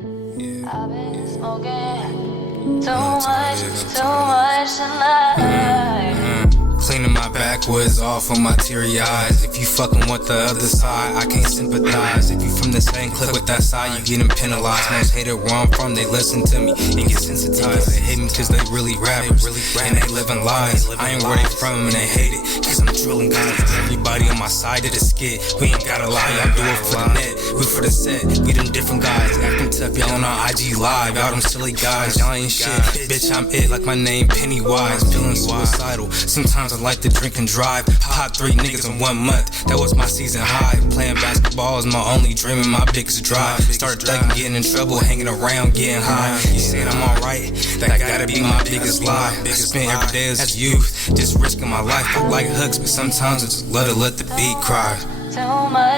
Yeah. I've been smoking too much tonight. Cleaning my backwoods off on my teary eyes. If you fucking with the other side, I can't sympathize. If you from the same clique with that side, you getting penalized. Most hate it where I'm from, they listen to me and get sensitized. They hate me cause they really rappers and they living lies. I ain't where they from and they hate it cause I'm drilling guys. Everybody on my side of the skit, we ain't gotta lie, y'all do it for the net, we for the set. We them different guys, acting tough, y'all on our IG live. Y'all them silly guys, y'all ain't shit. Bitch, I'm it like my name Pennywise. Feeling suicidal, sometimes I like to drink and drive. Pop 3 niggas in 1 month, that was my season high. Playing basketball is my only dream and my biggest drive. Started thugging, getting in trouble, hanging around, getting high. You said I'm alright, that gotta be my biggest lie. I spent every day as a youth, just risking my life. I like hooks, but sometimes I just love to let the beat cry.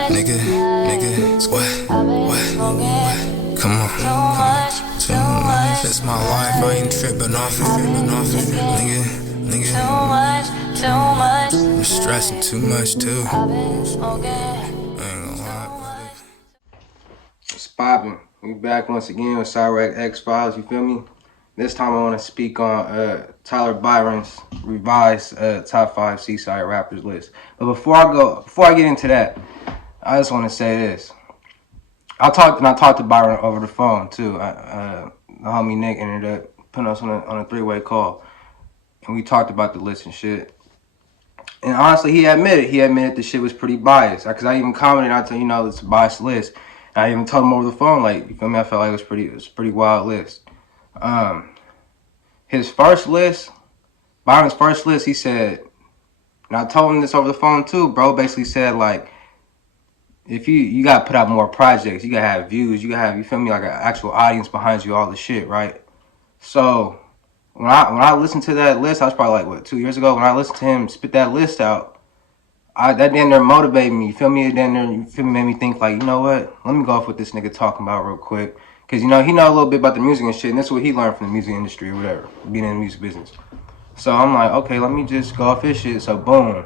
Nigga, what? Come on, too much. That's my life, I ain't tripping off it, nigga. I'm stressing too much too. I ain't gonna lie. What's poppin'? We back once again with Cyrac X-Files, you feel me? This time I want to speak on Tyler Byron's revised top 5 Seaside rappers list. But before I get into that, I just want to say this. I talked to Byron over the phone too. The homie Nick ended up putting us on a 3-way call, and we talked about the list and shit. And honestly, he admitted the shit was pretty biased. Cause I even commented, I told it's a biased list. And I even told him over the phone, like, you feel me? I felt like it was a pretty wild list. His first list, Byron's first list, he said, and I told him this over the phone too, bro. Basically said, like, if you gotta put out more projects, you gotta have views, you gotta have, you feel me, like an actual audience behind you, all the shit, right? So when I listened to that list, I was probably like 2 years ago. When I listened to him spit that list out, that damn near motivated me. You feel me? It damn near, made me think like, you know what? Let me go off what this nigga talking about real quick. Cause he know a little bit about the music and shit, and that's what he learned from the music industry or whatever, being in the music business. So I'm like, okay, let me just go off his shit. So boom,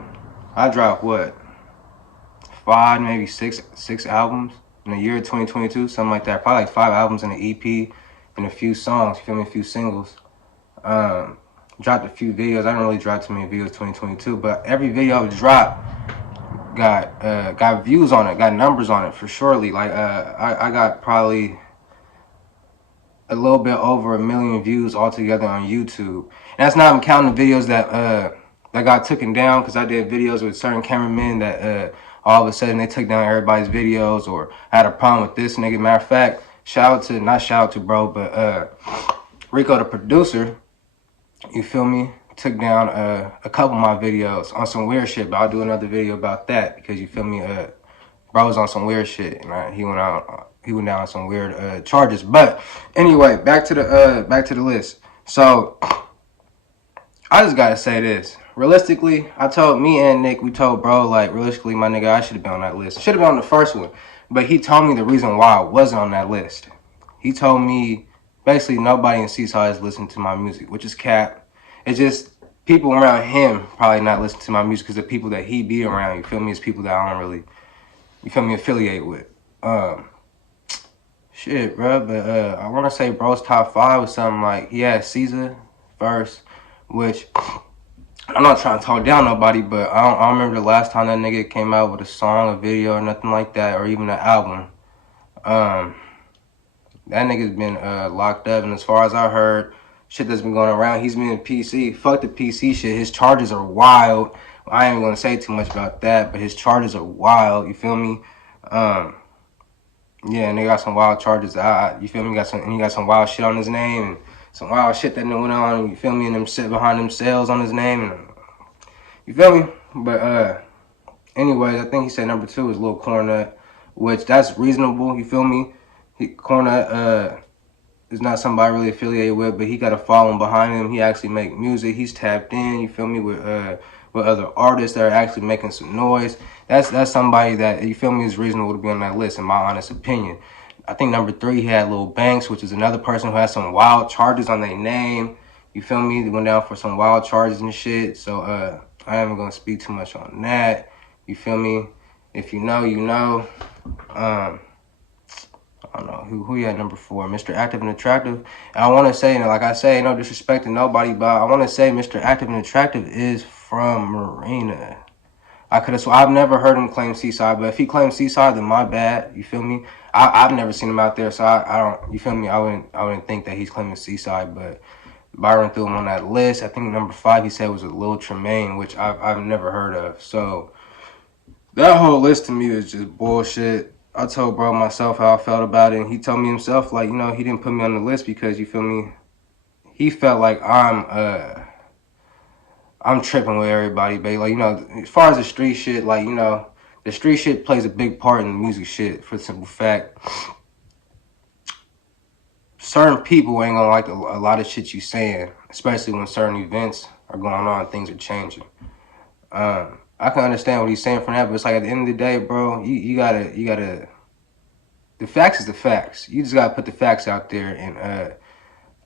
I dropped 5, maybe six albums in the year 2022, something like that. Probably like 5 albums and an EP and a few songs. You feel me? A few singles. Dropped a few videos. I didn't really drop too many videos 2022, but every video I dropped got views on it, got numbers on it for surely. Like I got probably a little bit over 1 million views altogether on YouTube. And that's not even counting the videos that got taken down, because I did videos with certain cameramen that all of a sudden they took down everybody's videos, or had a problem with this nigga. Matter of fact, not shout out to bro, but Rico the producer, you feel me, took down a couple of my videos on some weird shit, but I'll do another video about that, because you feel me, bro was on some weird shit, and he went down on some weird charges. But anyway, back to the list. So I just gotta say this. Realistically, I told me and Nick, we told bro, like, realistically, my nigga, I should have been on that list. Should have been on the first one. But he told me the reason why I wasn't on that list. He told me basically nobody in Seaside is listening to my music, which is cap. It's just people around him probably not listening to my music, because the people that he be around, you feel me, is people that I don't really, you feel me, affiliate with. Shit, bro, but I want to say bro's top 5 was something like, he had Caesar first, which I'm not trying to talk down nobody, but I don't remember the last time that nigga came out with a song, a video, or nothing like that, or even an album. That nigga's been locked up, and as far as I heard, shit that's been going around, he's been in PC. Fuck the PC shit. His charges are wild. I ain't gonna say too much about that, but his charges are wild. You feel me? Yeah, and they got some wild charges. You feel me? He got some wild shit on his name, and some wild shit that went on. You feel me? And them sit behind them cells on his name, and you feel me? But anyways, I think he said number 2 is Lil Cornut, which that's reasonable. You feel me? Cornut is not somebody really affiliated with, but he got a following behind him. He actually make music. He's tapped in, you feel me, with other artists that are actually making some noise. That's somebody that, you feel me, is reasonable to be on that list, in my honest opinion. I think number 3, he had Lil Banks, which is another person who has some wild charges on their name. You feel me? They went down for some wild charges and shit. So I ain't gonna speak too much on that. You feel me? If you know, you know. I I don't know who you had number 4, Mr. Active and Attractive. And I want to say, like I say, no disrespect to nobody, but I want to say Mr. Active and Attractive is from Marina. I've never heard him claim Seaside, but if he claims Seaside, then my bad. You feel me? I've never seen him out there, so I don't. You feel me? I wouldn't think that he's claiming Seaside, but Byron threw him on that list. I think number 5 he said was a Lil Tremaine, which I've never heard of. So that whole list to me is just bullshit. I told bro myself how I felt about it, and he told me himself, like, you know, he didn't put me on the list because, you feel me, he felt like I'm tripping with everybody, babe. Like, you know, as far as the street shit, like, you know, the street shit plays a big part in the music shit for the simple fact. Certain people ain't gonna like a lot of shit you saying, especially when certain events are going on, things are changing. I can understand what he's saying from that, but it's like at the end of the day, bro, you gotta, the facts is the facts. You just gotta put the facts out there, and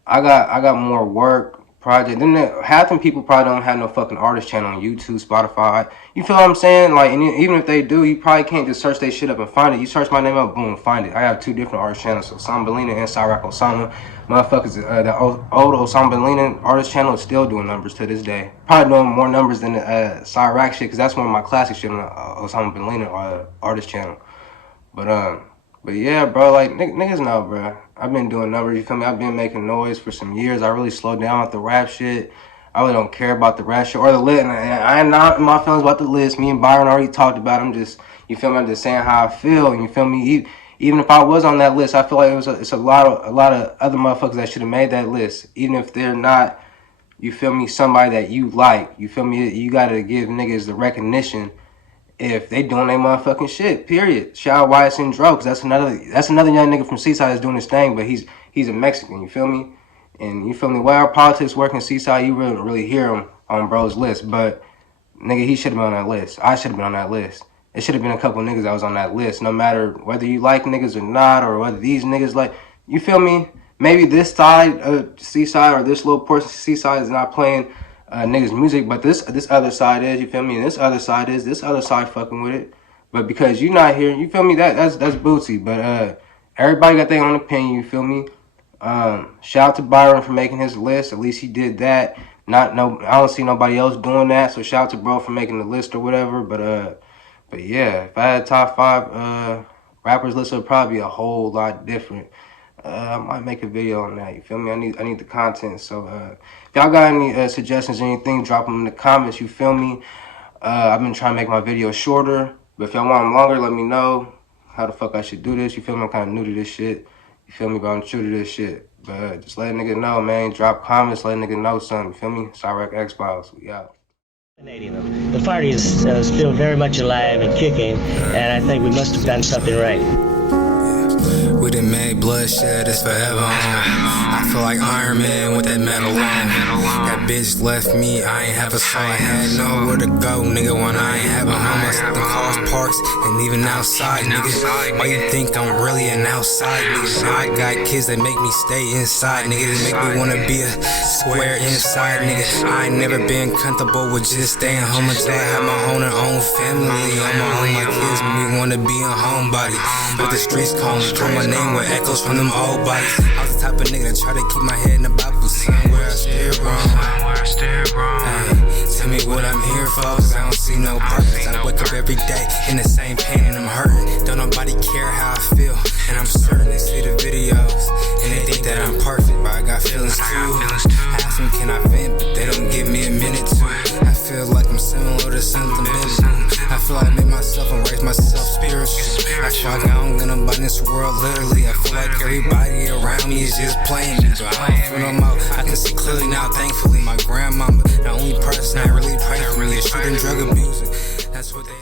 I got more work project. Then half them people probably don't have no fucking artist channel on YouTube, Spotify. You feel what I'm saying? Like, and even if they do, you probably can't just search their shit up and find it. You search my name up, boom, find it. I have 2 different artist channels, Osama Bin Laden and Cyrac Osama. Motherfuckers, the old Osama Bin Laden artist channel is still doing numbers to this day. Probably doing more numbers than the Cyrac shit, because that's one of my classic shit on the Osama Bin Laden artist channel. But yeah, bro, like, niggas know, bro. I've been doing numbers, you feel me? I've been making noise for some years. I really slowed down with the rap shit. I really don't care about the rap shit or the list. And I am not in my feelings about the list. Me and Byron already talked about it. I'm just, you feel me? I'm just saying how I feel. And you feel me? Even if I was on that list, I feel like it's a lot of other motherfuckers that should have made that list. Even if they're not, you feel me, somebody that you like. You feel me? You gotta give niggas the recognition if they doing their motherfucking shit, period. Shout out Wyatt and Dro, because that's another young nigga from Seaside that's doing his thing, but he's a Mexican, you feel me? And you feel me, while our politics work in Seaside, you really hear him on bro's list, but nigga, he should have been on that list. I should have been on that list. It should have been a couple niggas that was on that list, no matter whether you like niggas or not, or whether these niggas like, you feel me? Maybe this side of Seaside or this little portion of Seaside is not playing niggas music, but this other side is, you feel me? And this other side fucking with it. But because you not here, you feel me? That's bootsy. But everybody got their own opinion, you feel me? Shout out to Byron for making his list. At least he did that. I don't see nobody else doing that. So shout out to bro for making the list or whatever. But yeah, if I had top 5 rappers list, it would probably be a whole lot different. I might make a video on that, you feel me? I need the content. So if y'all got any suggestions or anything, drop them in the comments, you feel me? I've been trying to make my videos shorter, but if y'all want them longer, let me know how the fuck I should do this, you feel me? I'm kind of new to this shit, you feel me? But I'm true to this shit. But just let a nigga know, man. Drop comments, let a nigga know something, you feel me? Cyrac X-Files, we out. The party is still very much alive and kicking, and I think we must have done something right. We done made bloodshed, it's forever on. I feel like Iron Man with that metal on. That bitch left me, I ain't have a soul. I had nowhere to go, nigga, when I ain't have a home. I slept in cars, parks, and even outside, nigga. Why you think I'm really an outside, nigga? Now I got kids that make me stay inside, nigga. They make me wanna be a square inside, nigga. I ain't never been comfortable with just staying home until I have my own family. On my own, my kids make me wanna be a homebody. But the streets call me, call my name with echoes from them old bodies. I was the type of nigga that try to keep my head in the Bible, somewhere I steer wrong. Tell me what I'm here for, cause I don't see no purpose. I wake up every day in the same pain and I'm hurting. Don't nobody care how I feel, and I'm certain they see the videos and they think that I'm perfect, but I got feelings too. Ask them can I vent, but they don't give me a minute to. I feel like I'm similar to something biblical. I feel like I made myself and raised myself spiritual. I feel like I'm gonna buy this world literally. I feel like everybody around me is just playing me, but I don't feel no more. I can see clearly now, thankfully. My grandmama, the only person I really pray for me is shooting drug abuser. That's what they